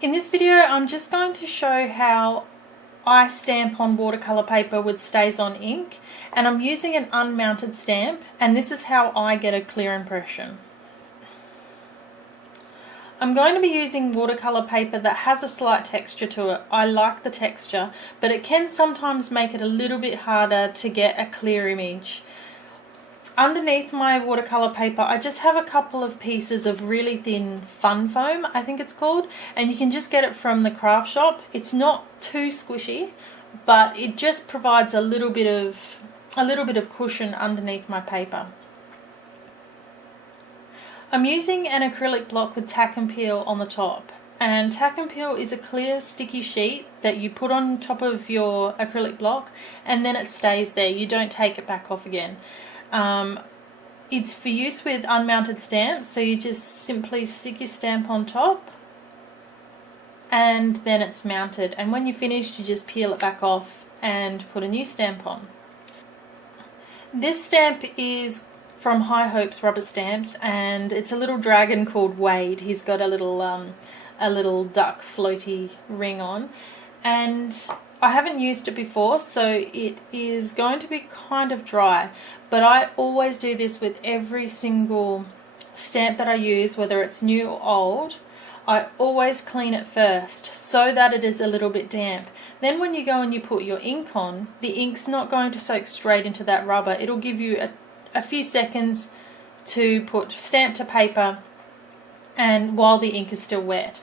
In this video I'm just going to show how I stamp on watercolour paper with stays on ink, and I'm using an unmounted stamp, and this is how I get a clear impression. I'm going to be using watercolour paper that has a slight texture to it. I like the texture, but it can sometimes make it a little bit harder to get a clear image. Underneath my watercolour paper I just have a couple of pieces of really thin fun foam, I think it's called, and you can just get it from the craft shop. It's not too squishy, but it just provides a little bit of cushion underneath my paper. I'm using an acrylic block with tack and peel on the top, and tack and peel is a clear sticky sheet that you put on top of your acrylic block and then it stays there. You don't take it back off again. It's for use with unmounted stamps, so you just simply stick your stamp on top and then it's mounted, and when you're finished you just peel it back off and put a new stamp on. This stamp is from High Hopes Rubber Stamps, and it's a little dragon called Wade. He's got a little duck floaty ring on, and I haven't used it before, so it is going to be kind of dry, but I always do this with every single stamp that I use, whether it's new or old. I always clean it first so that it is a little bit damp. Then when you go and you put your ink on, the ink's not going to soak straight into that rubber. It'll give you a few seconds to put stamp to paper, and while the ink is still wet.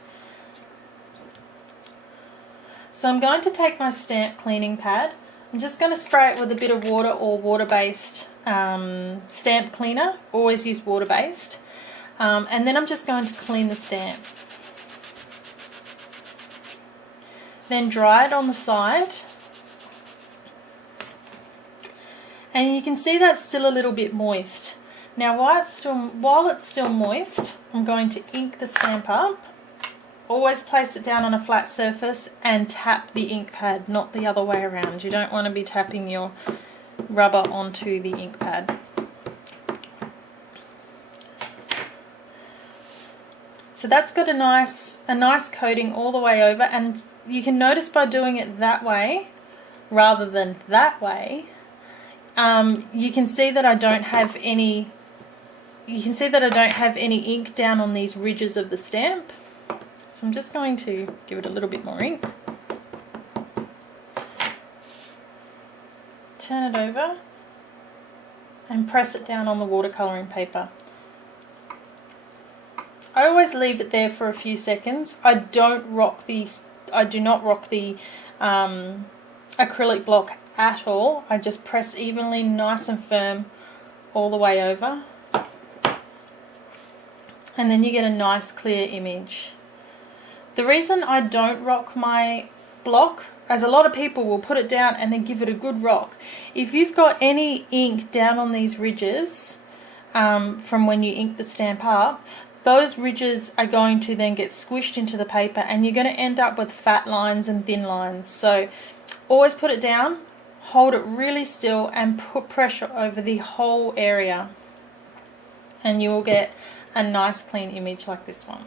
So I'm going to take my stamp cleaning pad. I'm just going to spray it with a bit of water or water-based stamp cleaner. Always use water-based. And then I'm just going to clean the stamp. Then dry it on the side. And you can see that's still a little bit moist. Now while it's still moist, I'm going to ink the stamp up. Always place it down on a flat surface and tap the ink pad, not the other way around. You don't want to be tapping your rubber onto the ink pad. So that's got a nice coating all the way over, and you can notice by doing it that way rather than that way, you can see that I don't have any ink down on these ridges of the stamp. So I'm just going to give it a little bit more ink. Turn it over and press it down on the watercolouring paper. I always leave it there for a few seconds. I do not rock the acrylic block at all. I just press evenly, nice and firm all the way over, and then you get a nice clear image. The reason I don't rock my block, as a lot of people will put it down and then give it a good rock. If you've got any ink down on these ridges from when you ink the stamp up, those ridges are going to then get squished into the paper and you're going to end up with fat lines and thin lines. So always put it down, hold it really still and put pressure over the whole area, and you will get a nice clean image like this one.